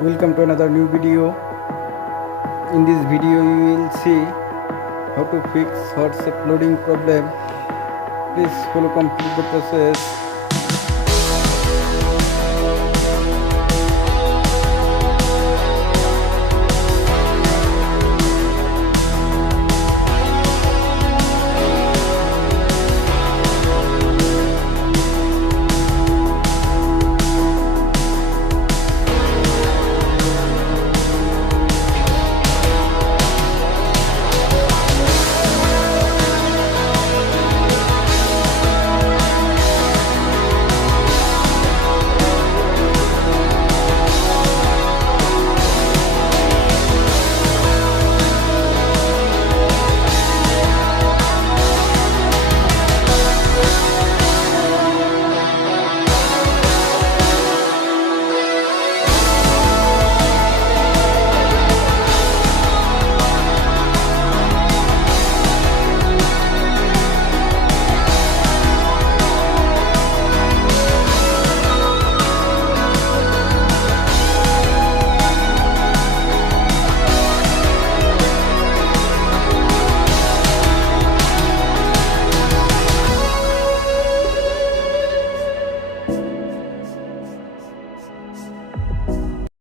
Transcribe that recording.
Welcome to another new video. In this video you will see how to fix WhatsApp loading problem. Please follow complete the process.